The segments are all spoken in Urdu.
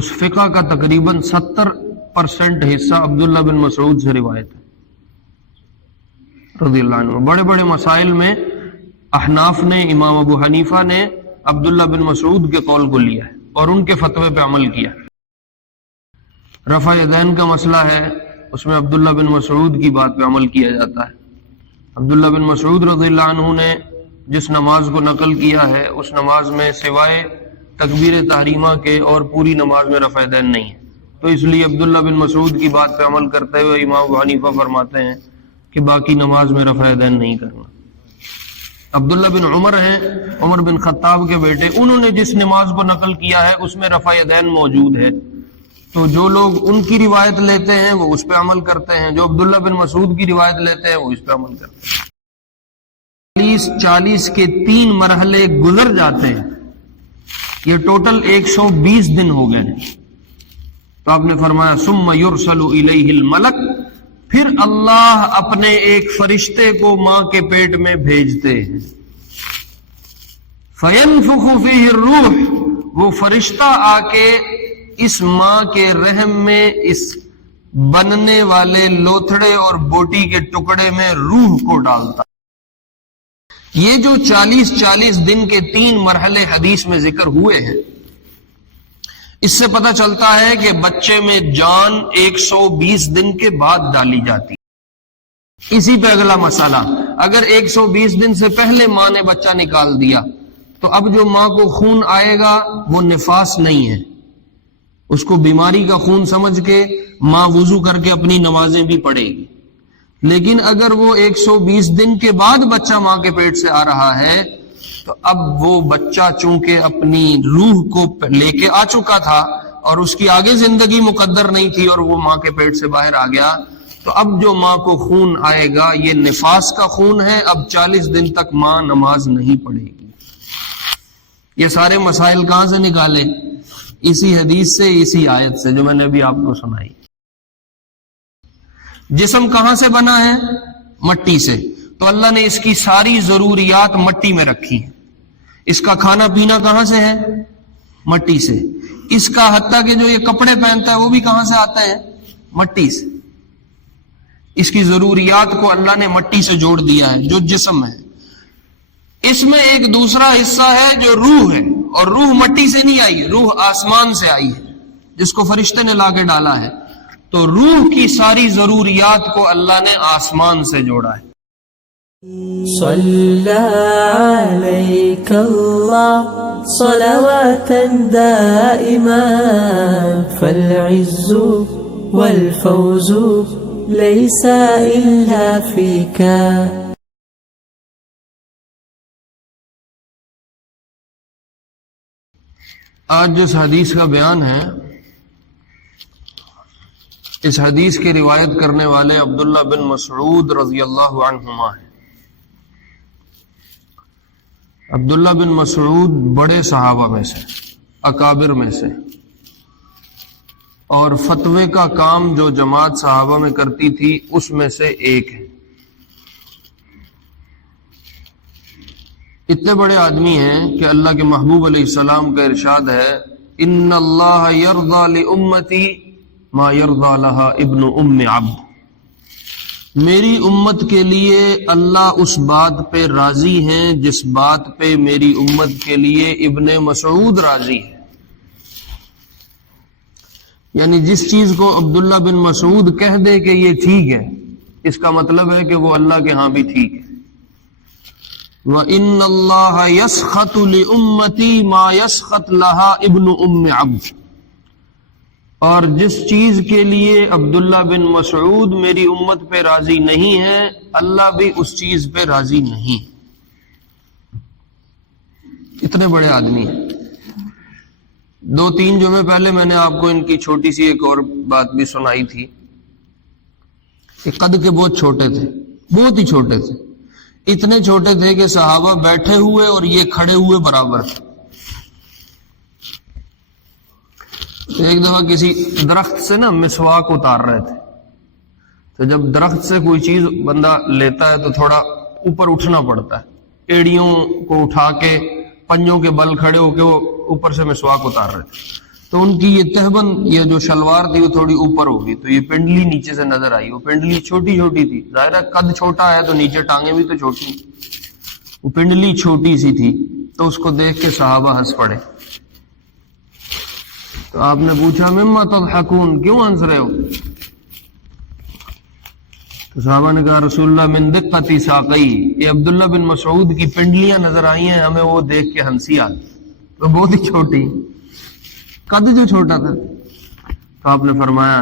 اس فقہ کا تقریباً 70% حصہ عبداللہ بن مسعود سے روایت ہے رضی اللہ عنہ. بڑے بڑے مسائل میں احناف نے، امام ابو حنیفہ نے عبداللہ بن مسعود کے قول کو لیا ہے اور ان کے فتوے پہ عمل کیا. رفع یدین کا مسئلہ ہے، اس میں عبداللہ بن مسعود کی بات پہ عمل کیا جاتا ہے. عبداللہ بن مسعود رضی اللہ عنہ نے جس نماز کو نقل کیا ہے اس نماز میں سوائے تکبیر تحریمہ کے اور پوری نماز میں رفع یدین نہیں ہے. تو اس لیے عبداللہ بن مسعود کی بات پہ عمل کرتے ہوئے امام ابو حنیفہ فرماتے ہیں کہ باقی نماز میں رفع یدین نہیں کرنا. عبداللہ بن عمر ہیں، عمر بن خطاب کے بیٹے، انہوں نے جس نماز کو نقل کیا ہے اس میں رفع یدین موجود ہے. تو جو لوگ ان کی روایت لیتے ہیں وہ اس پہ عمل کرتے ہیں، جو عبداللہ بن مسعود کی روایت لیتے ہیں وہ اس پہ عمل کرتے ہیں. 40 کے 3 مرحلے گزر جاتے ہیں، یہ ٹوٹل 120 دن ہو گئے. تو آپ نے فرمایا ثم یرسل الیہ الملک، پھر اللہ اپنے ایک فرشتے کو ماں کے پیٹ میں بھیجتے ہیں. فینفخ فیہ الروح، وہ فرشتہ آ کے اس ماں کے رحم میں اس بننے والے لوتھڑے اور بوٹی کے ٹکڑے میں روح کو ڈالتا. یہ جو 40 دن کے 3 مرحلے حدیث میں ذکر ہوئے ہیں، اس سے پتہ چلتا ہے کہ بچے میں جان 120 دن کے بعد ڈالی جاتی. اسی پہ اگلا مسئلہ، اگر 120 دن سے پہلے ماں نے بچہ نکال دیا تو اب جو ماں کو خون آئے گا وہ نفاس نہیں ہے، اس کو بیماری کا خون سمجھ کے ماں وضو کر کے اپنی نمازیں بھی پڑھے گی. لیکن اگر وہ 120 دن کے بعد بچہ ماں کے پیٹ سے آ رہا ہے تو اب وہ بچہ چونکہ اپنی روح کو لے کے آ چکا تھا اور اس کی آگے زندگی مقدر نہیں تھی اور وہ ماں کے پیٹ سے باہر آ گیا، تو اب جو ماں کو خون آئے گا یہ نفاس کا خون ہے. اب 40 دن تک ماں نماز نہیں پڑھے گی. یہ سارے مسائل کہاں سے نکالے؟ اسی حدیث سے، اسی آیت سے جو میں نے ابھی آپ کو سنائی. جسم کہاں سے بنا ہے؟ مٹی سے. تو اللہ نے اس کی ساری ضروریات مٹی میں رکھی ہیں. اس کا کھانا پینا کہاں سے ہے؟ مٹی سے. اس کا حتیٰ کہ جو یہ کپڑے پہنتا ہے وہ بھی کہاں سے آتا ہے؟ مٹی سے. اس کی ضروریات کو اللہ نے مٹی سے جوڑ دیا ہے جو جسم ہے. اس میں ایک دوسرا حصہ ہے جو روح ہے، اور روح مٹی سے نہیں آئی، روح آسمان سے آئی ہے جس کو فرشتے نے لا کے ڈالا ہے. تو روح کی ساری ضروریات کو اللہ نے آسمان سے جوڑا ہے. صلی علیک اللہ صلواتا دائما فالعز والفوز لیس الا فیک. آج جس حدیث کا بیان ہے، اس حدیث کی روایت کرنے والے عبداللہ بن مسعود رضی اللہ عنہما ہیں. عبداللہ بن مسعود بڑے صحابہ میں سے، اکابر میں سے، اور فتوے کا کام جو جماعت صحابہ میں کرتی تھی اس میں سے ایک ہے. اتنے بڑے آدمی ہیں کہ اللہ کے محبوب علیہ السلام کا ارشاد ہے ان اللہ یرضی لامتی ما یرضی لہا ابن ام عبد. میری امت کے لیے اللہ اس بات پہ راضی ہیں جس بات پہ میری امت کے لیے ابن مسعود راضی ہے. یعنی جس چیز کو عبداللہ بن مسعود کہہ دے کہ یہ ٹھیک ہے، اس کا مطلب ہے کہ وہ اللہ کے ہاں بھی ٹھیک ہے. وَإِنَّ اللَّهَ يَسْخَطُ لِأُمَّتِي مَا يَسْخَطْ لَهَا ابْنُ أُمِّ عَبْدٍ. اور جس چیز کے لیے عبداللہ بن مسعود میری امت پہ راضی نہیں ہے، اللہ بھی اس چیز پہ راضی نہیں. اتنے بڑے آدمی ہیں. 2-3 جمعے پہلے میں نے آپ کو ان کی چھوٹی سی ایک اور بات بھی سنائی تھی کہ قد کے بہت چھوٹے تھے، بہت ہی چھوٹے تھے. اتنے چھوٹے تھے کہ صحابہ بیٹھے ہوئے اور یہ کھڑے ہوئے برابر. ایک دفعہ کسی درخت سے نا مسواک اتار رہے تھے، تو جب درخت سے کوئی چیز بندہ لیتا ہے تو تھوڑا اوپر اٹھنا پڑتا ہے. ایڑیوں کو اٹھا کے پنجوں کے بل کھڑے ہو کے وہ اوپر سے مسواک اتار رہے تھے. تو ان کی یہ تہبند یا جو شلوار تھی وہ تھوڑی اوپر ہوگی، تو یہ پنڈلی نیچے سے نظر آئی. وہ پنڈلی چھوٹی چھوٹی تھی، ظاہر ہے قد چھوٹا ہے تو نیچے ٹانگیں بھی تو چھوٹی، وہ پنڈلی چھوٹی سی تھی. تو اس کو دیکھ کے صحابہ ہنس پڑے. تو آپ نے پوچھا مما تضحکون، کیوں ہنس رہے ہو؟ تو صحابہ نے کہا رسول اللہ من دقت ساقی، یہ عبداللہ بن مسعود کی پنڈلیاں نظر آئی ہیں ہمیں، وہ دیکھ کے ہنسی آئی. تو بہت ہی چھوٹی، قد جو چھوٹا تھا. تو آپ نے فرمایا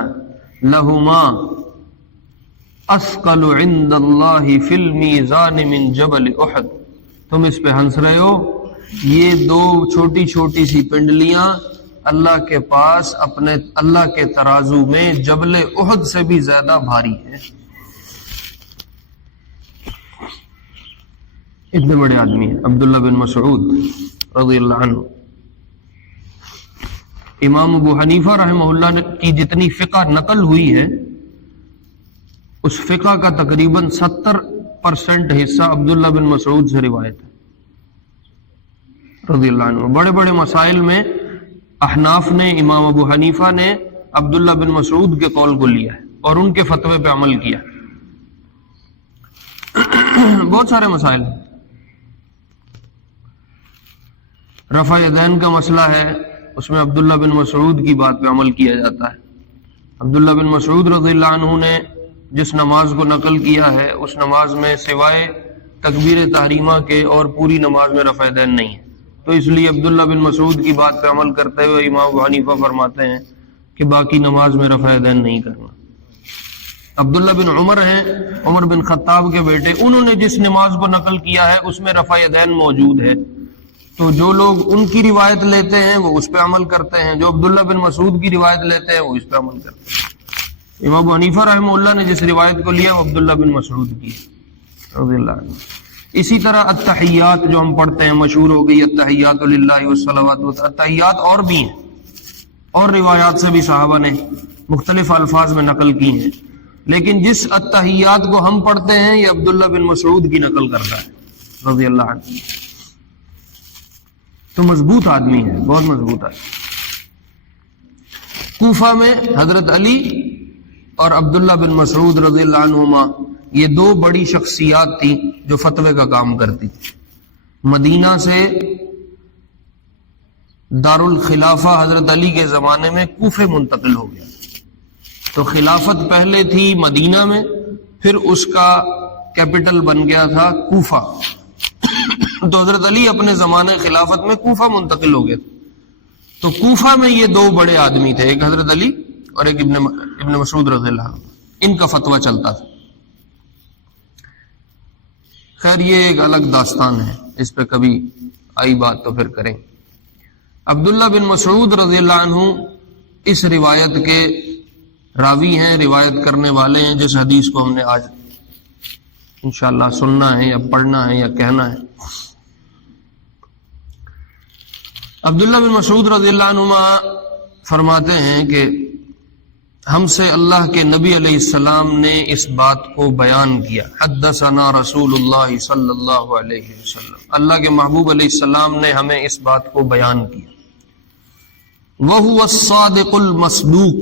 لہما اثقل عند اللہ فی المیزان من جبل احد، تم اس پہ ہنس رہے ہو، یہ دو چھوٹی چھوٹی سی پنڈلیاں اللہ کے پاس اپنے اللہ کے ترازو میں جبل احد سے بھی زیادہ بھاری ہیں. اتنے بڑے آدمی ہیں عبداللہ بن مسعود رضی اللہ عنہ. امام ابو حنیفہ رحمہ اللہ کی جتنی فقہ نقل ہوئی ہے اس فقہ کا تقریباً 70% حصہ عبداللہ بن مسعود سے روایت ہے رضی اللہ عنہ. بڑے بڑے مسائل میں احناف نے، امام ابو حنیفہ نے عبداللہ بن مسعود کے قول کو لیا ہے اور ان کے فتوے پہ عمل کیا. بہت سارے مسائل، رفع یدین کا مسئلہ ہے، اس میں عبداللہ بن مسعود کی بات پہ عمل کیا جاتا ہے. عبداللہ بن مسعود رضی اللہ عنہ نے جس نماز کو نقل کیا ہے اس نماز میں سوائے تکبیر تحریمہ کے اور پوری نماز میں رفع یدین نہیں ہے. تو اس لیے عبداللہ بن مسعود کی بات پہ عمل کرتے ہوئے امام ابو حنیفہ فرماتے ہیں کہ باقی نماز میں رفع یدین نہیں کرنا. عبداللہ بن عمر ہیں، عمر بن خطاب کے بیٹے، انہوں نے جس نماز کو نقل کیا ہے اس میں رفع یدین موجود ہے. تو جو لوگ ان کی روایت لیتے ہیں وہ اس پہ عمل کرتے ہیں، جو عبداللہ بن مسعود کی روایت لیتے ہیں وہ اس پہ عمل کرتے ہیں. امام ابو حنیفہ رحمہ اللہ نے جس روایت کو لیا وہ عبداللہ بن مسعود کی رضی اللہ عنہ. اسی طرح التحیات جو ہم پڑھتے ہیں، مشہور ہو گئی التحیات للہ والصلوات. التحیات اور بھی ہیں، اور روایات سے بھی صحابہ نے مختلف الفاظ میں نقل کی ہیں، لیکن جس التحیات کو ہم پڑھتے ہیں یہ عبداللہ بن مسعود کی نقل کرتا ہے رضی اللہ عنہ. تو مضبوط آدمی ہے، بہت مضبوط آدمی. کوفہ میں حضرت علی اور عبداللہ بن مسعود رضی اللہ عنہما یہ دو بڑی شخصیات تھیں جو فتوے کا کام کرتی تھی. مدینہ سے دارالخلافہ حضرت علی کے زمانے میں کوفے منتقل ہو گیا. تو خلافت پہلے تھی مدینہ میں، پھر اس کا کیپٹل بن گیا تھا کوفہ. تو حضرت علی اپنے زمانے خلافت میں کوفہ منتقل ہو گئے. تو کوفہ میں یہ دو بڑے آدمی تھے، ایک حضرت علی اور ایک ابن مسعود رضی اللہ عنہ. ان کا فتویٰ چلتا تھا. خیر یہ ایک الگ داستان ہے، اس پہ کبھی آئی بات تو پھر کریں. عبداللہ بن مسعود رضی اللہ عنہ اس روایت کے راوی ہیں، روایت کرنے والے ہیں جس حدیث کو ہم نے آج انشاءاللہ سننا ہے یا پڑھنا ہے یا کہنا ہے. عبداللہ بن مسعود رضی اللہ عنہ فرماتے ہیں کہ ہم سے اللہ کے نبی علیہ السلام نے اس بات کو بیان کیا. حدثنا رسول اللہ صلی اللہ علیہ وسلم، اللہ کے محبوب علیہ السلام نے ہمیں اس بات کو بیان کیا. وَهُوَ الصَّادِقُ الْمَصْدُوقُ،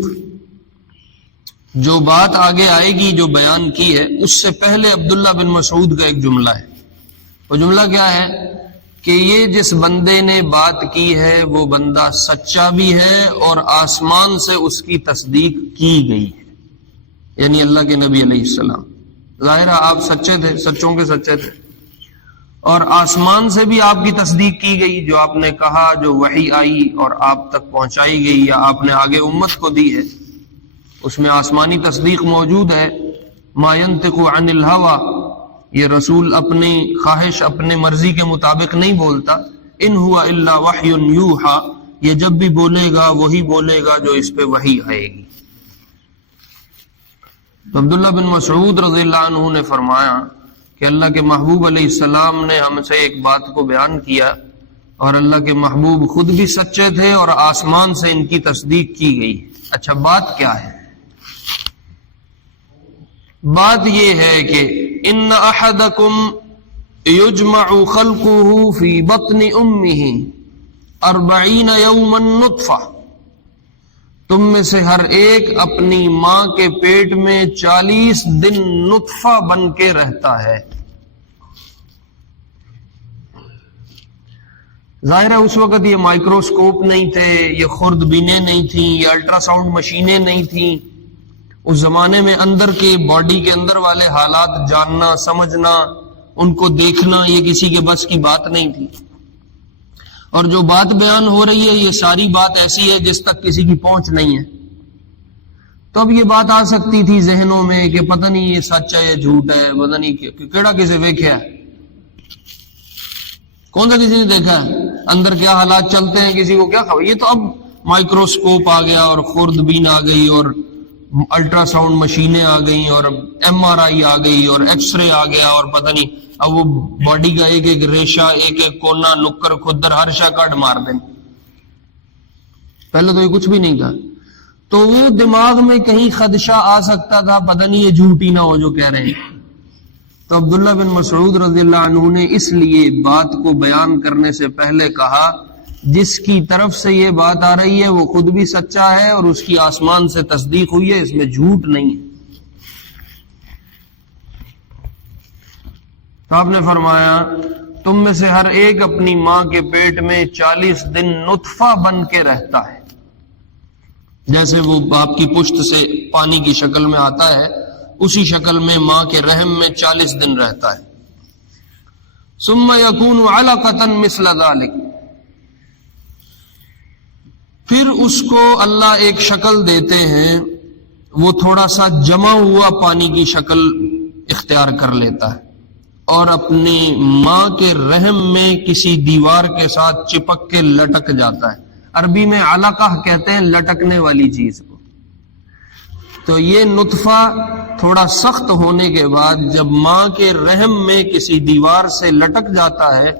جو بات آگے آئے گی جو بیان کی ہے اس سے پہلے عبداللہ بن مسعود کا ایک جملہ ہے. وہ جملہ کیا ہے کہ یہ جس بندے نے بات کی ہے وہ بندہ سچا بھی ہے اور آسمان سے اس کی تصدیق کی گئی ہے، یعنی اللہ کے نبی علیہ السلام. ظاہر ہے آپ سچے تھے، سچوں کے سچے تھے، اور آسمان سے بھی آپ کی تصدیق کی گئی. جو آپ نے کہا، جو وحی آئی اور آپ تک پہنچائی گئی یا آپ نے آگے امت کو دی ہے، اس میں آسمانی تصدیق موجود ہے. ما ينطق عن الهوى، یہ رسول اپنی خواہش اپنے مرضی کے مطابق نہیں بولتا. ان هو الا وحی یوحى، یہ جب بھی بولے گا وہی بولے گا جو اس پہ وحی آئے گی. تو عبداللہ بن مسعود رضی اللہ عنہ نے فرمایا کہ اللہ کے محبوب علیہ السلام نے ہم سے ایک بات کو بیان کیا اور اللہ کے محبوب خود بھی سچے تھے اور آسمان سے ان کی تصدیق کی گئی. اچھا بات کیا ہے؟ بات یہ ہے کہ ان احدکم یجمع خلقه فی بطن امہ 40 یوما نطفہ، تم میں سے ہر ایک اپنی ماں کے پیٹ میں 40 دن نطفہ بن کے رہتا ہے. ظاہر ہے اس وقت یہ مائکروسکوپ نہیں تھے، یہ خوردبینیں نہیں تھیں، یہ الٹرا ساؤنڈ مشینیں نہیں تھیں. اس زمانے میں اندر کے باڈی کے اندر والے حالات جاننا، سمجھنا، ان کو دیکھنا یہ کسی کے بس کی بات نہیں تھی. اور جو بات بیان ہو رہی ہے یہ ساری بات ایسی ہے جس تک کسی کی پہنچ نہیں ہے. تو اب یہ بات آ سکتی تھی ذہنوں میں کہ پتہ نہیں یہ سچ ہے یا جھوٹ ہے، پتہ نہیں کیڑا کسے دیکھا ہے، کون سا کسی نے دیکھا ہے، اندر کیا حالات چلتے ہیں کسی کو کیا خبر. یہ تو اب مائکروسکوپ آ گیا اور خوردبین آ گئی اور الٹرا ساؤنڈ مشینیں آ گئیں اور MRI آ گئی اور ایکس رے آ گیا اور پتہ نہیں اب وہ باڈی کا ایک ایک ریشہ، ایک ایک کونا، نکر کھدر ہر شا کاٹ مار دیں. پہلے تو یہ کچھ بھی نہیں تھا. تو وہ دماغ میں کہیں خدشہ آ سکتا تھا پتہ نہیں یہ جھوٹ ہی نہ ہو جو کہہ رہے ہیں. تو عبداللہ بن مسعود رضی اللہ عنہ نے اس لیے بات کو بیان کرنے سے پہلے کہا جس کی طرف سے یہ بات آ رہی ہے وہ خود بھی سچا ہے اور اس کی آسمان سے تصدیق ہوئی ہے، اس میں جھوٹ نہیں ہے. تو آپ نے فرمایا تم میں سے ہر ایک اپنی ماں کے پیٹ میں 40 دن نطفہ بن کے رہتا ہے. جیسے وہ باپ کی پشت سے پانی کی شکل میں آتا ہے اسی شکل میں ماں کے رحم میں 40 دن رہتا ہے. ثم يكون علقة مثل ذلك، پھر اس کو اللہ ایک شکل دیتے ہیں، وہ تھوڑا سا جمع ہوا پانی کی شکل اختیار کر لیتا ہے اور اپنی ماں کے رحم میں کسی دیوار کے ساتھ چپک کے لٹک جاتا ہے. عربی میں علقہ کہتے ہیں لٹکنے والی چیز کو. تو یہ نطفہ تھوڑا سخت ہونے کے بعد جب ماں کے رحم میں کسی دیوار سے لٹک جاتا ہے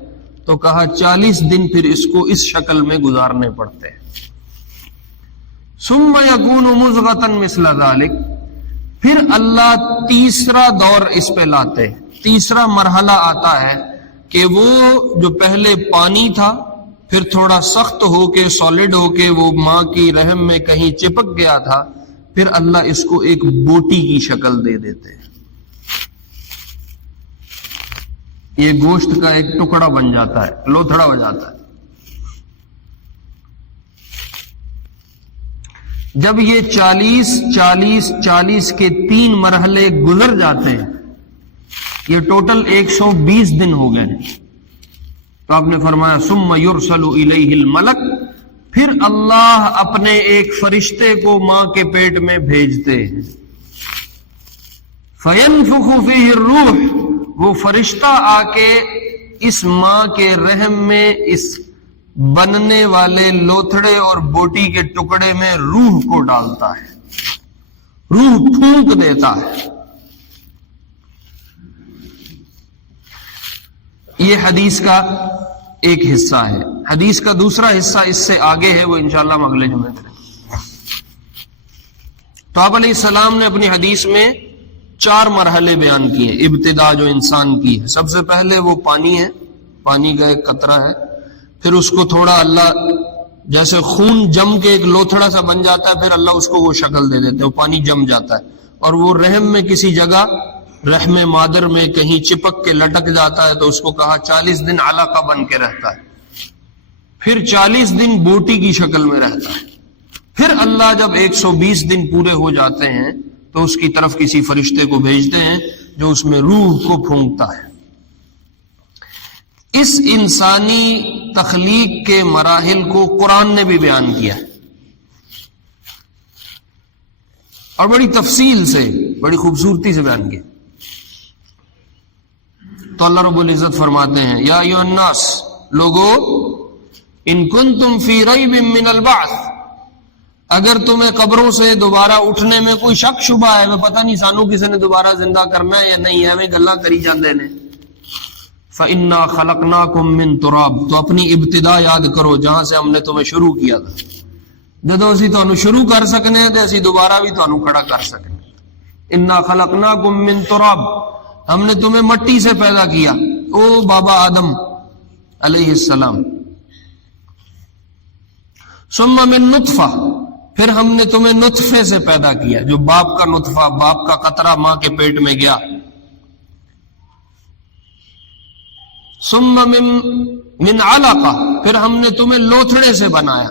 تو کہا 40 دن پھر اس کو اس شکل میں گزارنے پڑتے ہیں. ثم يكون مضغة مثل ذلك، پھر اللہ تیسرا دور اس پہ لاتے ہیں، تیسرا مرحلہ آتا ہے کہ وہ جو پہلے پانی تھا پھر تھوڑا سخت ہو کے سالڈ ہو کے وہ ماں کی رحم میں کہیں چپک گیا تھا، پھر اللہ اس کو ایک بوٹی کی شکل دے دیتے ہیں. یہ گوشت کا ایک ٹکڑا بن جاتا ہے، لوتھڑا ہو جاتا ہے. جب یہ 40 کے 3 مرحلے گزر جاتے ہیں، یہ ٹوٹل 120 دن ہو گئے ہیں. تو آپ نے فرمایا ثم يرسل الیہ الملک، پھر اللہ اپنے ایک فرشتے کو ماں کے پیٹ میں بھیجتے ہیں. فینفخ فیہ الروح، وہ فرشتہ آ کے اس ماں کے رحم میں اس بننے والے لوتھڑے اور بوٹی کے ٹکڑے میں روح کو ڈالتا ہے، روح پھونک دیتا ہے. یہ حدیث کا ایک حصہ ہے. حدیث کا دوسرا حصہ اس سے آگے ہے، وہ انشاءاللہ ہم اگلے جمعے کریں. تو آپ علیہ السلام نے اپنی حدیث میں 4 مرحلے بیان کیے. ابتدا جو انسان کی ہے، سب سے پہلے وہ پانی ہے، پانی کا ایک قطرہ ہے. پھر اس کو تھوڑا اللہ جیسے خون جم کے ایک لوتھڑا سا بن جاتا ہے، پھر اللہ اس کو وہ شکل دے دیتے ہیں، وہ پانی جم جاتا ہے اور وہ رحم میں کسی جگہ رحم مادر میں کہیں چپک کے لٹک جاتا ہے. تو اس کو کہا 40 دن علقہ بن کے رہتا ہے. پھر 40 دن بوٹی کی شکل میں رہتا ہے. پھر اللہ جب 120 دن پورے ہو جاتے ہیں تو اس کی طرف کسی فرشتے کو بھیجتے ہیں جو اس میں روح کو پھونکتا ہے. اس انسانی تخلیق کے مراحل کو قرآن نے بھی بیان کیا ہے اور بڑی تفصیل سے، بڑی خوبصورتی سے بیان کیا. تو اللہ رب العزت فرماتے ہیں یا ایھا الناس، لوگو ان کنتم فی ریب من البعث، اگر تمہیں قبروں سے دوبارہ اٹھنے میں کوئی شک شبہ ہے، میں پتہ نہیں سانو کسی نے دوبارہ زندہ کرنا ہے یا نہیں ہے، میں گلاں کری جاندے نے. فَإِنَّا خَلَقْنَاكُم مِّن تُرَابٍ، تو اپنی ابتدا یاد کرو جہاں سے ہم نے تمہیں شروع کیا تھا. جدوں اسی تانوں شروع کر سکنے ہیں تے اسی دوبارہ بھی تانوں کھڑا کر سکنے. اِنَّا خَلَقْنَاكُم مِّن تُرَاب، ہم نے تمہیں مٹی سے پیدا کیا، او بابا آدم علیہ السلام. ثم من نطفہ، پھر ہم نے تمہیں نطفے سے پیدا کیا، جو باپ کا نطفہ، باپ کا قطرہ ماں کے پیٹ میں گیا. ثم من علقہ، پھر ہم نے تمہیں لوتھڑے سے بنایا.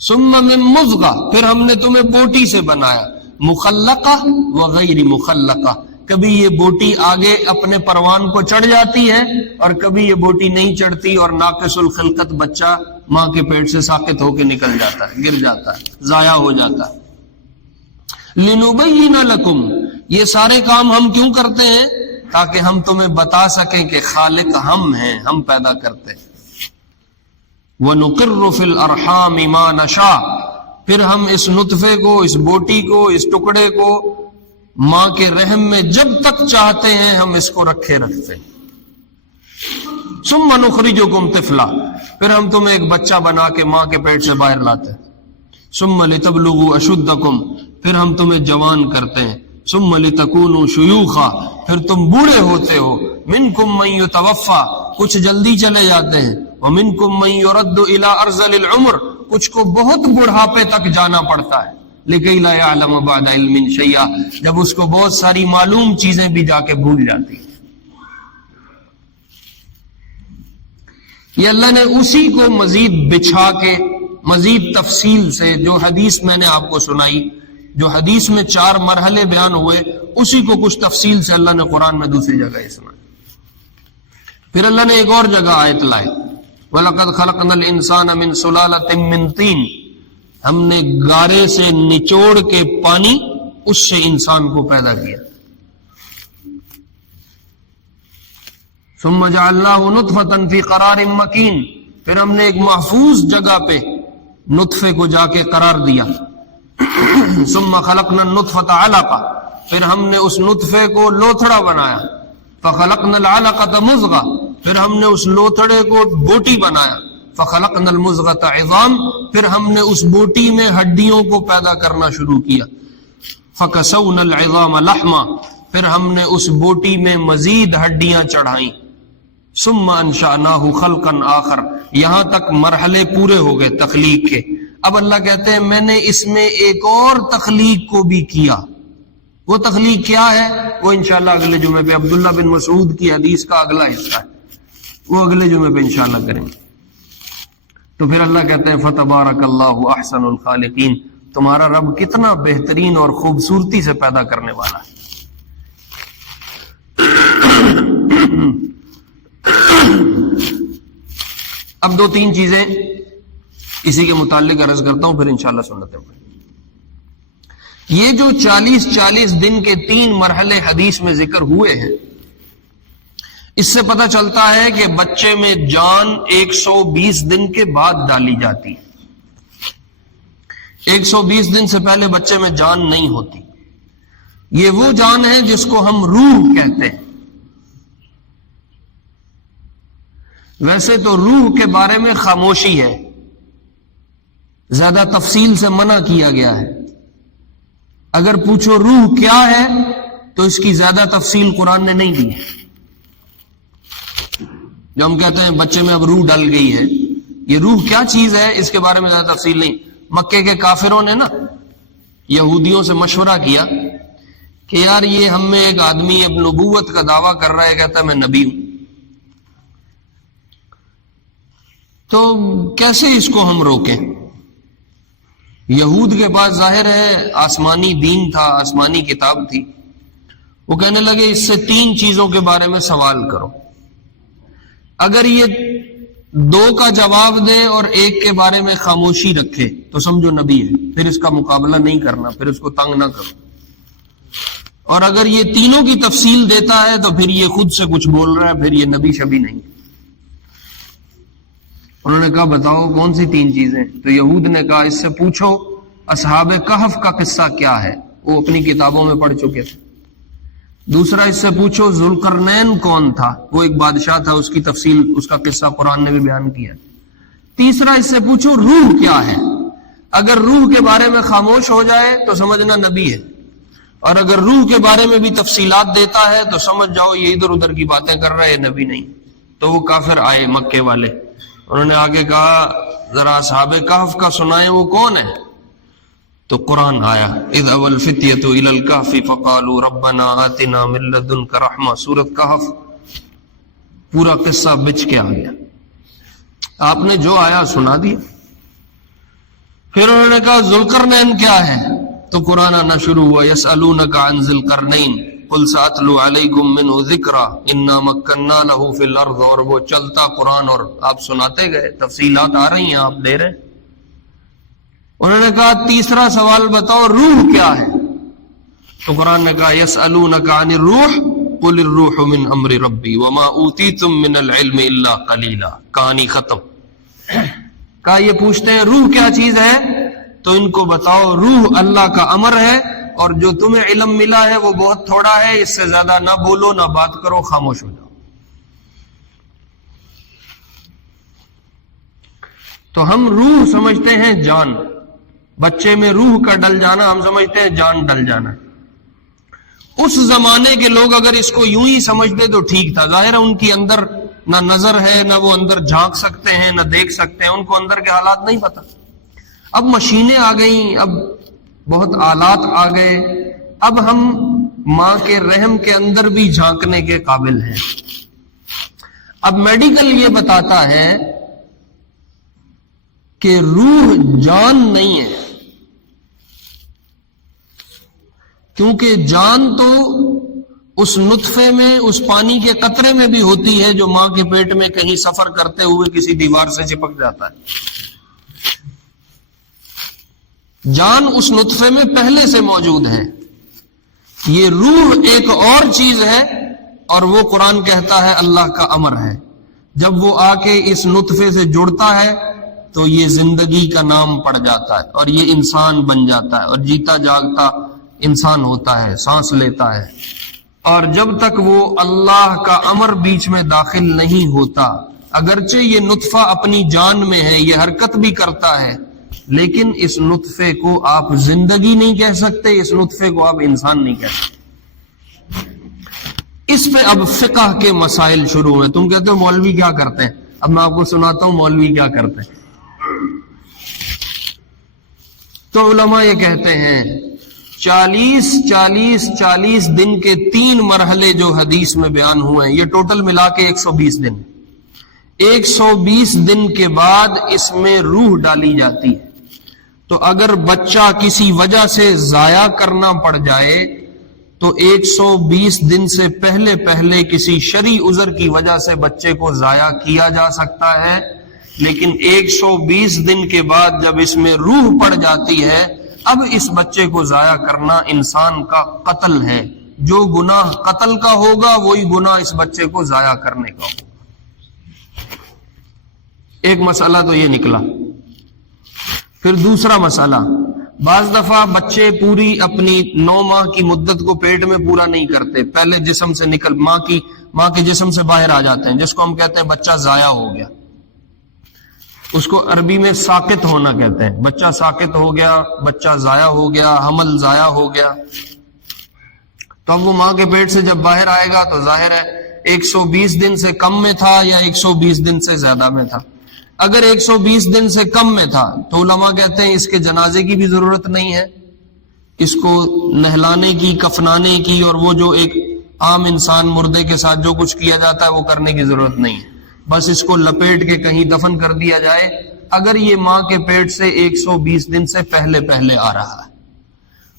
ثم من مضغہ، پھر ہم نے تمہیں بوٹی سے بنایا. مخلقہ وغیر مخلقہ، کبھی یہ بوٹی آگے اپنے پروان کو چڑھ جاتی ہے اور کبھی یہ بوٹی نہیں چڑھتی اور ناقص الخلقت بچہ ماں کے پیٹ سے ساقط ہو کے نکل جاتا ہے، گر جاتا ہے، ضائع ہو جاتا ہے. لنبین لکم، یہ سارے کام ہم کیوں کرتے ہیں؟ تاکہ ہم تمہیں بتا سکیں کہ خالق ہم ہیں، ہم پیدا کرتے ہیں. وَنُقِرُّ فِي الْأَرْحَامِ مَا نَشَاءُ، پھر ہم اس نطفے کو، اس بوٹی کو، اس ٹکڑے کو ماں کے رحم میں جب تک چاہتے ہیں ہم اس کو رکھے رکھتے ہیں. ثُمَّ نُخْرِجُكُمْ طِفْلًا، پھر ہم تمہیں ایک بچہ بنا کے ماں کے پیٹ سے باہر لاتے ہیں. ثُمَّ لِتَبْلُغُوا أَشُدَّكُمْ، پھر ہم تمہیں جوان کرتے ہیں. ثُمَّ لِتَكُونُوا شُيُوخًا، پھر تم بوڑھے ہوتے ہو. مِنْكُمْ مَنْ يُتَوَفَّى، کچھ جلدی چلے جاتے ہیں. وَمِنْكُمْ مَنْ يُرَدُّ إِلَىٰ أَرْذَلِ الْعُمُرِ، کچھ کو بہت بڑھاپے تک جانا پڑتا ہے. لِكَيْ لَا يَعْلَمَ بَعْدَ عِلْمٍ شَيْئًا، جب اس کو بہت ساری معلوم چیزیں بھی جا کے بھول جاتی. یہ اللہ نے اسی کو مزید بچھا کے، مزید تفصیل سے، جو حدیث میں نے آپ کو سنائی، جو حدیث میں 4 مرحلے بیان ہوئے، اسی کو کچھ تفصیل سے اللہ نے قرآن میں دوسری جگہ سنایا. پھر اللہ نے ایک اور جگہ آیت لائے، وَلَقَدْ خَلَقْنَا الْإِنسَانَ مِنْ سُلَالَةٍ مِّن طِينٍ، ہم نے گارے سے نچوڑ کے پانی، اس سے انسان کو پیدا کیا. ثُمَّ جَعَلْنَاهُ نُطْفَةً فِي قَرَارٍ مَّكِينٍ، پھر ہم نے ایک محفوظ جگہ پہ نطفے کو جا کے قرار دیا. ثُمَّ خَلَقْنَا النُّطْفَةَ عَلَقَةً، پھر ہم نے اس نطفے کو لوتھڑا بنایا. فَخَلَقْنَا الْعَلَقَةَ مُضْغَةً، پھر ہم نے اس لوتھڑے کو بوٹی بنایا. فَخَلَقْنَا الْمُضْغَةَ عِظَامًا، پھر ہم نے اس بوٹی میں ہڈیوں کو پیدا کرنا شروع کیا. فَكَسَوْنَا الْعِظَامَ لَحْمًا، پھر ہم نے اس بوٹی میں مزید ہڈیاں چڑھائیں. ثُمَّ أَنشَأْنَاهُ خَلْقًا آخَرَ، یہاں تک مرحلے پورے ہو گئے تخلیق کے. اب اللہ کہتے ہیں میں نے اس میں ایک اور تخلیق کو بھی کیا. وہ تخلیق کیا ہے؟ وہ انشاءاللہ اگلے جمعے پہ عبداللہ بن مسعود کی حدیث کا اگلا حصہ ہے، وہ اگلے جمعے پہ انشاءاللہ کریں گے. تو پھر اللہ کہتے ہیں فَتَبَارَكَ اللَّهُ أَحْسَنُ الْخَالِقِينَ، تمہارا رب کتنا بہترین اور خوبصورتی سے پیدا کرنے والا ہے. اب 2-3 چیزیں اسی کے متعلق عرض کرتا ہوں، پھر انشاءاللہ سنتیں پڑھیں. یہ جو 40 دن کے 3 مرحلے حدیث میں ذکر ہوئے ہیں، اس سے پتہ چلتا ہے کہ بچے میں جان 120 دن کے بعد ڈالی جاتی ہے. 120 دن سے پہلے بچے میں جان نہیں ہوتی. یہ وہ جان ہے جس کو ہم روح کہتے ہیں. ویسے تو روح کے بارے میں خاموشی ہے، زیادہ تفصیل سے منع کیا گیا ہے. اگر پوچھو روح کیا ہے تو اس کی زیادہ تفصیل قرآن نے نہیں دی ہے. جو ہم کہتے ہیں بچے میں اب روح ڈل گئی ہے، یہ روح کیا چیز ہے اس کے بارے میں زیادہ تفصیل نہیں. مکے کے کافروں نے نا یہودیوں سے مشورہ کیا کہ یار یہ ہم میں ایک آدمی اب نبوت کا دعویٰ کر رہا ہے، کہتا ہے میں نبی ہوں، تو کیسے اس کو ہم روکیں؟ یہود کے پاس ظاہر ہے آسمانی دین تھا، آسمانی کتاب تھی. وہ کہنے لگے اس سے 3 چیزوں کے بارے میں سوال کرو. اگر یہ 2 کا جواب دے اور 1 کے بارے میں خاموشی رکھے تو سمجھو نبی ہے، پھر اس کا مقابلہ نہیں کرنا، پھر اس کو تنگ نہ کرو. اور اگر یہ تینوں کی تفصیل دیتا ہے تو پھر یہ خود سے کچھ بول رہا ہے، پھر یہ نبی شبی نہیں. انہوں نے کہا بتاؤ کون سی 3 چیزیں؟ تو یہود نے کہا اس سے پوچھو اصحاب کہف کا قصہ کیا ہے، وہ اپنی کتابوں میں پڑھ چکے تھے. دوسرا اس سے پوچھو ذوالقرنین کون تھا، وہ ایک بادشاہ تھا، اس کی تفصیل، اس کا قصہ قرآن نے بھی بیان کیا. تیسرا اس سے پوچھو روح کیا ہے. اگر روح کے بارے میں خاموش ہو جائے تو سمجھنا نبی ہے، اور اگر روح کے بارے میں بھی تفصیلات دیتا ہے تو سمجھ جاؤ یہ ادھر ادھر کی باتیں کر رہا ہے، نبی نہیں. تو وہ کافر آئے مکے والے، انہوں نے آگے کہا ذرا اصحاب کہف کا سنائیں وہ کون ہے. تو قرآن آیا اذ اول الفتیۃ الی الکہف فقالوا ربنا آتنا من لدنک رحمہ، سورۃ کہف پورا قصہ بچ کے آ گیا. آپ نے جو آیا سنا دیا. پھر انہوں نے کہا ذوالقرنین کیا ہے؟ تو قرآن آنا شروع ہوا یسألونک عن ذی القرنین قل سأتلو علیکم منہ ذکرا انا مکننا لہ فی الارض، اور وہ چلتا قرآن اور آپ سناتے گئے، تفصیلات آ رہی ہیں آپ دے رہے. انہوں نے کہا تیسرا سوال بتاؤ روح کیا ہے؟ تو قرآن نے کہا یسألونک عن الروح قل الروح من امر ربی وما اوتیتم من العلم الا قلیلا. کہانی ختم. کہا یہ پوچھتے ہیں روح کیا چیز ہے، تو ان کو بتاؤ روح اللہ کا امر ہے، اور جو تمہیں علم ملا ہے وہ بہت تھوڑا ہے، اس سے زیادہ نہ بولو نہ بات کرو، خاموش ہو جاؤ. تو ہم روح سمجھتے ہیں جان، بچے میں روح کا ڈل جانا ہم سمجھتے ہیں جان ڈل جانا. اس زمانے کے لوگ اگر اس کو یوں ہی سمجھتے تو ٹھیک تھا. ظاہر ہے ان کی اندر نہ نظر ہے، نہ وہ اندر جھانک سکتے ہیں، نہ دیکھ سکتے ہیں، ان کو اندر کے حالات نہیں پتہ. اب مشینیں آ گئیں، اب بہت آلات آ گئے، اب ہم ماں کے رحم کے اندر بھی جھانکنے کے قابل ہیں. اب میڈیکل یہ بتاتا ہے کہ روح جان نہیں ہے، کیونکہ جان تو اس نطفے میں، اس پانی کے قطرے میں بھی ہوتی ہے جو ماں کے پیٹ میں کہیں سفر کرتے ہوئے کسی دیوار سے چپک جاتا ہے. جان اس نطفے میں پہلے سے موجود ہے. یہ روح ایک اور چیز ہے، اور وہ قرآن کہتا ہے اللہ کا امر ہے. جب وہ آ کے اس نطفے سے جڑتا ہے تو یہ زندگی کا نام پڑ جاتا ہے، اور یہ انسان بن جاتا ہے، اور جیتا جاگتا انسان ہوتا ہے، سانس لیتا ہے. اور جب تک وہ اللہ کا امر بیچ میں داخل نہیں ہوتا، اگرچہ یہ نطفہ اپنی جان میں ہے، یہ حرکت بھی کرتا ہے، لیکن اس نطفے کو آپ زندگی نہیں کہہ سکتے، اس نطفے کو آپ انسان نہیں کہہ سکتے. اس پہ اب فقہ کے مسائل شروع ہوئے. تم کہتے ہو مولوی کیا کرتے ہیں، اب میں آپ کو سناتا ہوں مولوی کیا کرتے ہیں. تو علماء یہ کہتے ہیں 40 دن کے 3 مرحلے جو حدیث میں بیان ہوئے ہیں، یہ ٹوٹل ملا کے 120 دن. 120 دن کے بعد اس میں روح ڈالی جاتی ہے. تو اگر بچہ کسی وجہ سے ضائع کرنا پڑ جائے تو 120 دن سے پہلے کسی شرعی عذر کی وجہ سے بچے کو ضائع کیا جا سکتا ہے. لیکن 120 دن کے بعد جب اس میں روح پڑ جاتی ہے، اب اس بچے کو ضائع کرنا انسان کا قتل ہے. جو گناہ قتل کا ہوگا وہی گناہ اس بچے کو ضائع کرنے کا ہوگا. ایک مسئلہ تو یہ نکلا. پھر دوسرا مسئلہ، بعض دفعہ بچے پوری اپنی 9 ماہ کی مدت کو پیٹ میں پورا نہیں کرتے، پہلے جسم سے نکل ماں کے جسم سے باہر آ جاتے ہیں، جس کو ہم کہتے ہیں بچہ ضائع ہو گیا. اس کو عربی میں ساقط ہونا کہتے ہیں. بچہ ساقط ہو گیا، بچہ ضائع ہو گیا، حمل ضائع ہو گیا. تو اب وہ ماں کے پیٹ سے جب باہر آئے گا تو ظاہر ہے 120 دن سے کم میں تھا یا 120 دن سے زیادہ میں تھا. اگر 120 دن سے کم میں تھا تو علماء کہتے ہیں اس کے جنازے کی بھی ضرورت نہیں ہے، اس کو نہلانے کی، کفنانے کی، اور وہ جو ایک عام انسان مردے کے ساتھ جو کچھ کیا جاتا ہے وہ کرنے کی ضرورت نہیں ہے. بس اس کو لپیٹ کے کہیں دفن کر دیا جائے اگر یہ ماں کے پیٹ سے 120 دن سے پہلے آ رہا ہے.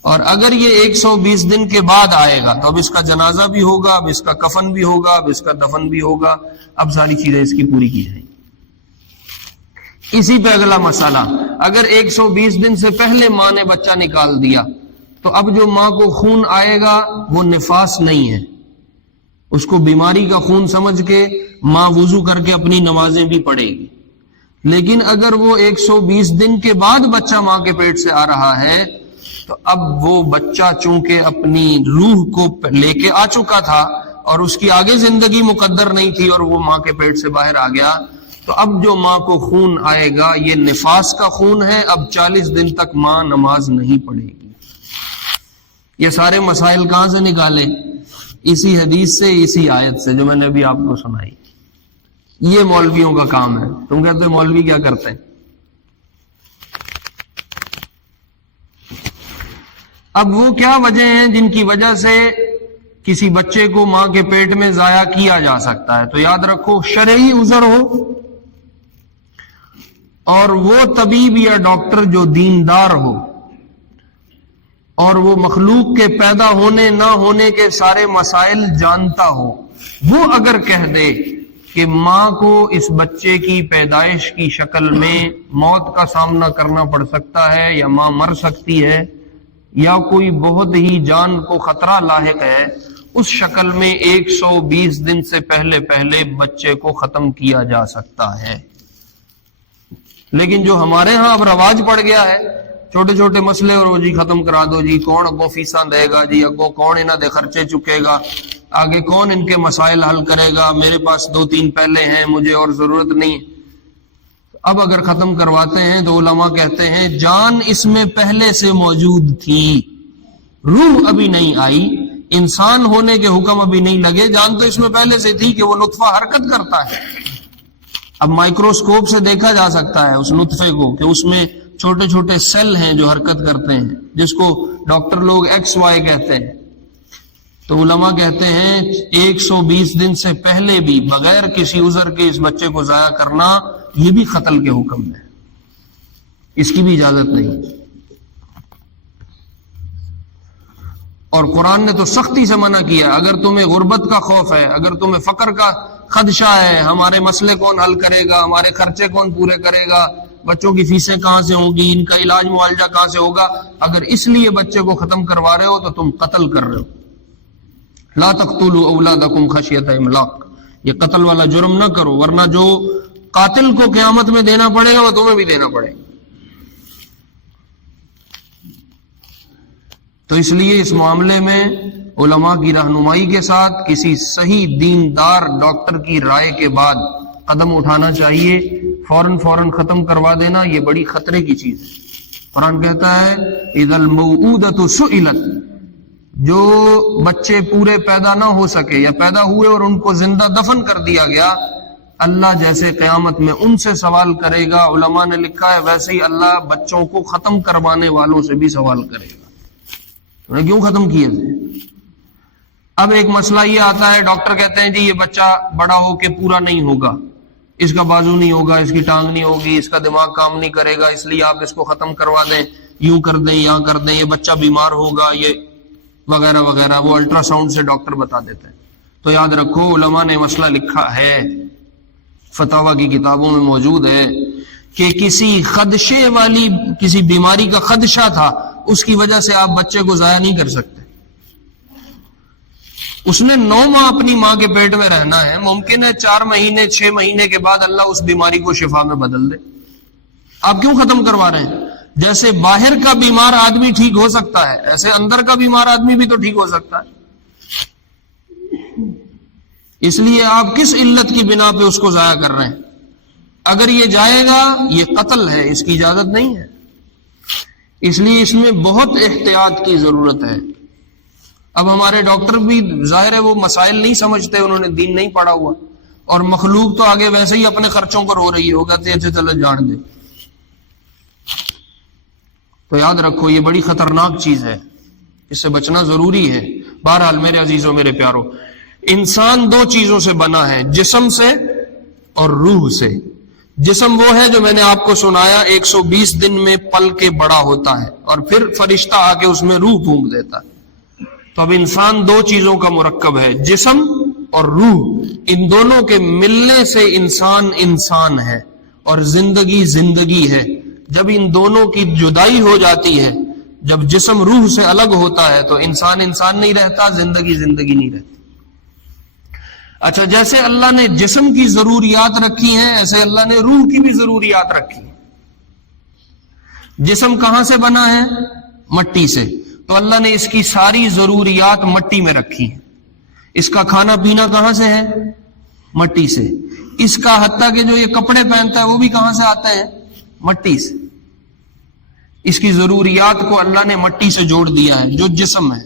اور اگر یہ 120 دن کے بعد آئے گا تو اب اس کا جنازہ بھی ہوگا، اب اس کا کفن بھی ہوگا، اب اس کا دفن بھی ہوگا، اب ساری چیزیں اس کی پوری کی جائیں. اسی پہ اگلا مسئلہ، اگر 120 دن سے پہلے ماں نے بچہ نکال دیا تو اب جو ماں کو خون آئے گا وہ نفاس نہیں ہے، اس کو بیماری کا خون سمجھ کے ماں وضو کر کے اپنی نمازیں بھی پڑھے گی. لیکن اگر وہ 120 دن کے بعد بچہ ماں کے پیٹ سے آ رہا ہے تو اب وہ بچہ چونکہ اپنی روح کو لے کے آ چکا تھا اور اس کی آگے زندگی مقدر نہیں تھی اور وہ ماں کے پیٹ سے باہر آ گیا، تو اب جو ماں کو خون آئے گا یہ نفاس کا خون ہے. اب 40 دن تک ماں نماز نہیں پڑھے گی. یہ سارے مسائل کہاں سے نکالے؟ اسی حدیث سے، اسی آیت سے جو میں نے ابھی آپ کو سنائی. یہ مولویوں کا کام ہے. تم کہتے ہو مولوی کیا کرتے ہیں؟ اب وہ کیا وجہ ہیں جن کی وجہ سے کسی بچے کو ماں کے پیٹ میں ضائع کیا جا سکتا ہے؟ تو یاد رکھو، شرعی عذر ہو اور وہ طبیب یا ڈاکٹر جو دیندار ہو اور وہ مخلوق کے پیدا ہونے نہ ہونے کے سارے مسائل جانتا ہو، وہ اگر کہہ دے کہ ماں کو اس بچے کی پیدائش کی شکل میں موت کا سامنا کرنا پڑ سکتا ہے یا ماں مر سکتی ہے یا کوئی بہت ہی جان کو خطرہ لاحق ہے، اس شکل میں 120 دن سے پہلے بچے کو ختم کیا جا سکتا ہے۔ لیکن جو ہمارے ہاں اب رواج پڑ گیا ہے، چھوٹے چھوٹے مسئلے اور وہ جی ختم کرا دو، جی کون اگو فیساں دے گا، جی اگو کون انہاں دے خرچے چکے گا، آگے کون ان کے مسائل حل کرے گا، میرے پاس 2-3 پہلے ہیں، مجھے اور ضرورت نہیں۔ اب اگر ختم کرواتے ہیں تو علماء کہتے ہیں جان اس میں پہلے سے موجود تھی، روح ابھی نہیں آئی، انسان ہونے کے حکم ابھی نہیں لگے، جان تو اس میں پہلے سے تھی کہ وہ نطفہ حرکت کرتا ہے۔ اب مائکروسکوپ سے دیکھا جا سکتا ہے اس نطفے کو کہ اس میں چھوٹے چھوٹے سیل ہیں جو حرکت کرتے ہیں، جس کو ڈاکٹر لوگ XY کہتے ہیں۔ تو علماء کہتے ہیں 120 دن سے پہلے بھی بغیر کسی عذر کے اس بچے کو ضائع کرنا یہ بھی قتل کے حکم ہے، اس کی بھی اجازت نہیں۔ اور قرآن نے تو سختی سے منع کیا، اگر تمہیں غربت کا خوف ہے، اگر تمہیں فقر کا خدشہ ہے، ہمارے مسئلے کون حل کرے گا، ہمارے خرچے کون پورے کرے گا، بچوں کی فیسیں کہاں سے ہوں گی، ان کا علاج معالجہ کہاں سے ہوگا، اگر اس لیے بچے کو ختم کروا رہے ہو تو تم قتل کر رہے ہو۔ لا تقتلوا اولادکم خشیۃ املاق، یہ قتل والا جرم نہ کرو، ورنہ جو قاتل کو قیامت میں دینا پڑے گا وہ تمہیں بھی دینا پڑے گا۔ تو اس لیے اس معاملے میں علماء کی رہنمائی کے ساتھ کسی صحیح دیندار ڈاکٹر کی رائے کے بعد قدم اٹھانا چاہیے، فوراً ختم کروا دینا یہ بڑی خطرے کی چیز ہے۔ قرآن کہتا ہے اذا الموءودۃ سئلت، جو بچے پورے پیدا نہ ہو سکے یا پیدا ہوئے اور ان کو زندہ دفن کر دیا گیا، اللہ جیسے قیامت میں ان سے سوال کرے گا، علماء نے لکھا ہے ویسے ہی اللہ بچوں کو ختم کروانے والوں سے بھی سوال کرے گا، انہیں کیوں ختم کیے تھے۔ اب ایک مسئلہ یہ آتا ہے، ڈاکٹر کہتے ہیں جی یہ بچہ بڑا ہو کے پورا نہیں ہوگا، اس کا بازو نہیں ہوگا، اس کی ٹانگ نہیں ہوگی، اس کا دماغ کام نہیں کرے گا، اس لیے آپ اس کو ختم کروا دیں، یوں کر دیں یہاں کر دیں، یہ بچہ بیمار ہوگا، یہ وغیرہ وغیرہ، وہ الٹرا ساؤنڈ سے ڈاکٹر بتا دیتے ہیں۔ تو یاد رکھو علماء نے مسئلہ لکھا ہے، فتاوی کی کتابوں میں موجود ہے کہ کسی خدشے والی کسی بیماری کا خدشہ تھا، اس کی وجہ سے آپ بچے کو ضائع نہیں کر سکتے۔ اس نے 9 ماہ اپنی ماں کے پیٹ میں رہنا ہے، ممکن ہے 4 مہینے 6 مہینے کے بعد اللہ اس بیماری کو شفا میں بدل دے، آپ کیوں ختم کروا رہے ہیں؟ جیسے باہر کا بیمار آدمی ٹھیک ہو سکتا ہے، ایسے اندر کا بیمار آدمی بھی تو ٹھیک ہو سکتا ہے۔ اس لیے آپ کس علت کی بنا پہ اس کو ضائع کر رہے ہیں؟ اگر یہ جائے گا یہ قتل ہے، اس کی اجازت نہیں ہے، اس لیے اس میں بہت احتیاط کی ضرورت ہے۔ اب ہمارے ڈاکٹر بھی ظاہر ہے وہ مسائل نہیں سمجھتے، انہوں نے دین نہیں پڑھا ہوا، اور مخلوق تو آگے ویسے ہی اپنے خرچوں پر ہو رہی ہے، وہ کہتے ہیں اچھا چلو جان دے۔ تو یاد رکھو یہ بڑی خطرناک چیز ہے، اس سے بچنا ضروری ہے۔ بہرحال میرے عزیزوں میرے پیارو، انسان 2 چیزوں سے بنا ہے، جسم سے اور روح سے۔ جسم وہ ہے جو میں نے آپ کو سنایا 120 دن میں پل کے بڑا ہوتا ہے اور پھر فرشتہ آ کے اس میں روح پھونک دیتا ہے۔ تو اب انسان 2 چیزوں کا مرکب ہے، جسم اور روح، ان دونوں کے ملنے سے انسان ہے اور زندگی ہے۔ جب ان دونوں کی جدائی ہو جاتی ہے، جب جسم روح سے الگ ہوتا ہے تو انسان نہیں رہتا، زندگی نہیں رہتی۔ اچھا، جیسے اللہ نے جسم کی ضروریات رکھی ہیں ایسے اللہ نے روح کی بھی ضروریات رکھی ہیں۔ جسم کہاں سے بنا ہے؟ مٹی سے، تو اللہ نے اس کی ساری ضروریات مٹی میں رکھی ہیں۔ اس کا کھانا پینا کہاں سے ہے؟ مٹی سے۔ اس کا حتیٰ کہ جو یہ کپڑے پہنتا ہے وہ بھی کہاں سے آتے ہیں؟ مٹی سے۔ اس کی ضروریات کو اللہ نے مٹی سے جوڑ دیا ہے، جو جسم ہے۔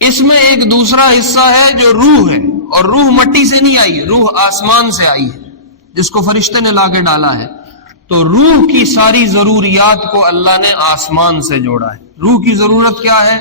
اس میں ایک دوسرا حصہ ہے جو روح ہے، اور روح مٹی سے نہیں آئی، روح آسمان سے آئی ہے، جس کو فرشتے نے لا کے ڈالا ہے۔ تو تو روح کی ساری ضروریات کو اللہ نے آسمان سے جوڑا ہے. روح کی ضرورت کیا ہے؟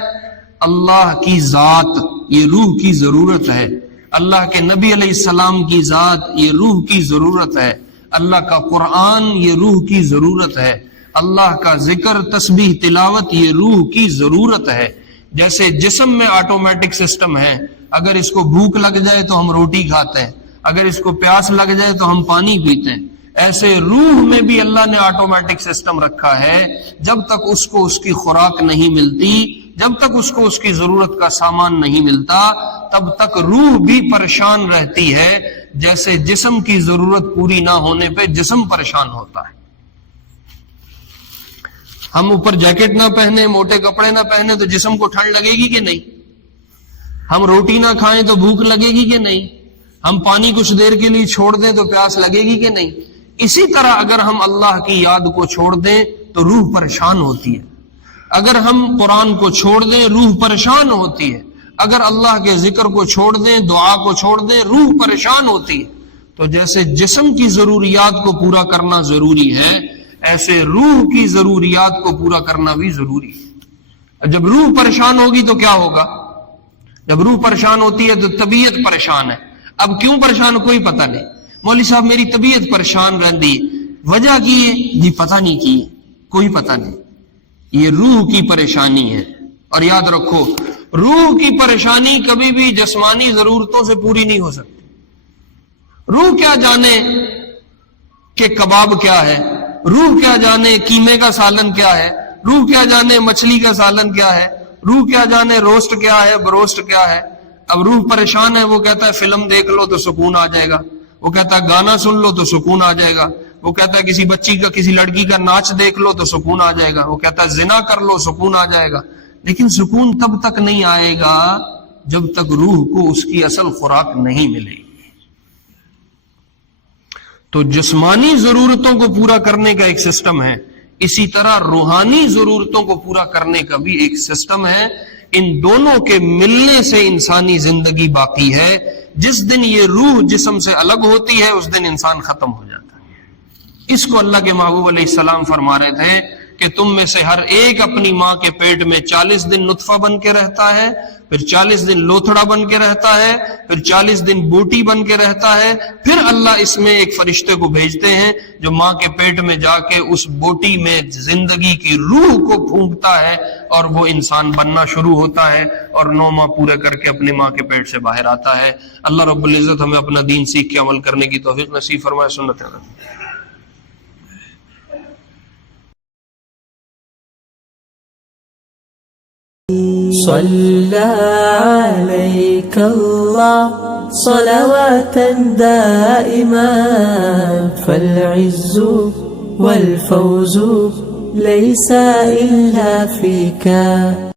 اللہ کی ذات، یہ روح کی ضرورت ہے. اللہ کے نبی علیہ السلام کی ذات، یہ روح کی ضرورت ہے. اللہ کا قرآن، یہ روح کی ضرورت ہے. اللہ کا ذکر، تسبیح، تلاوت، یہ روح کی ضرورت ہے. جیسے جسم میں آٹومیٹک سسٹم ہے، اگر اس کو بھوک لگ جائے تو ہم روٹی کھاتے ہیں، اگر اس کو پیاس لگ جائے تو ہم پانی پیتے ہیں. ایسے روح میں بھی اللہ نے آٹومیٹک سسٹم رکھا ہے. جب تک اس کو اس کی خوراک نہیں ملتی، جب تک اس کو اس کی ضرورت کا سامان نہیں ملتا، تب تک روح بھی پریشان رہتی ہے. جیسے جسم کی ضرورت پوری نہ ہونے پہ جسم پریشان ہوتا ہے. ہم اوپر جیکٹ نہ پہنے، موٹے کپڑے نہ پہنے تو جسم کو ٹھنڈ لگے گی کہ نہیں؟ ہم روٹی نہ کھائیں تو بھوک لگے گی کہ نہیں؟ ہم پانی کچھ دیر کے لیے چھوڑ دیں تو پیاس لگے گی کہ نہیں؟ اسی طرح اگر ہم اللہ کی یاد کو چھوڑ دیں تو روح پریشان ہوتی ہے. اگر ہم قرآن کو چھوڑ دیں روح پریشان ہوتی ہے. اگر اللہ کے ذکر کو چھوڑ دیں، دعا کو چھوڑ دیں، روح پریشان ہوتی ہے. تو جیسے جسم کی ضروریات کو پورا کرنا ضروری ہے، ایسے روح کی ضروریات کو پورا کرنا بھی ضروری ہے. جب روح پریشان ہوگی تو کیا ہوگا؟ جب روح پریشان ہوتی ہے تو طبیعت پریشان ہے. اب کیوں پریشان کوئی پتہ نہیں. مولوی صاحب میری طبیعت پریشان رہتی، وجہ کی ہے جی پتہ نہیں کی ہے، کوئی پتہ نہیں. یہ روح کی پریشانی ہے. اور یاد رکھو، روح کی پریشانی کبھی بھی جسمانی ضرورتوں سے پوری نہیں ہو سکتی. روح کیا جانے کہ کباب کیا ہے، روح کیا جانے قیمے کا سالن کیا ہے، روح کیا جانے مچھلی کا سالن کیا ہے، روح کیا جانے روسٹ کیا ہے، بروسٹ کیا ہے. اب روح پریشان ہے، وہ کہتا ہے فلم دیکھ لو تو سکون آ جائے گا، وہ کہتا ہے گانا سن لو تو سکون آ جائے گا، وہ کہتا ہے کسی بچی کا، کسی لڑکی کا ناچ دیکھ لو تو سکون آ جائے گا، وہ کہتا ہے زنا کر لو سکون آ جائے گا. لیکن سکون تب تک نہیں آئے گا جب تک روح کو اس کی اصل خوراک نہیں ملے گی. تو جسمانی ضرورتوں کو پورا کرنے کا ایک سسٹم ہے، اسی طرح روحانی ضرورتوں کو پورا کرنے کا بھی ایک سسٹم ہے. ان دونوں کے ملنے سے انسانی زندگی باقی ہے. جس دن یہ روح جسم سے الگ ہوتی ہے اس دن انسان ختم ہو جاتا ہے. اس کو اللہ کے محبوب علیہ السلام فرما رہے تھے کہ تم میں سے ہر ایک اپنی ماں کے پیٹ میں 40 دن نطفہ بن کے رہتا ہے، پھر 40 دن لوتھڑا بن کے رہتا ہے، پھر 40 دن بوٹی بن کے رہتا ہے. پھر اللہ اس میں ایک فرشتے کو بھیجتے ہیں جو ماں کے پیٹ میں جا کے اس بوٹی میں زندگی کی روح کو پھونکتا ہے اور وہ انسان بننا شروع ہوتا ہے اور 9 ماہ پورے کر کے اپنے ماں کے پیٹ سے باہر آتا ہے. اللہ رب العزت ہمیں اپنا دین سیکھ کے عمل کرنے کی توفیق نصیب فرمائے. سنت ہے. صلى عليك الله صلواتا دائما فالعز والفوز ليس إلا فيك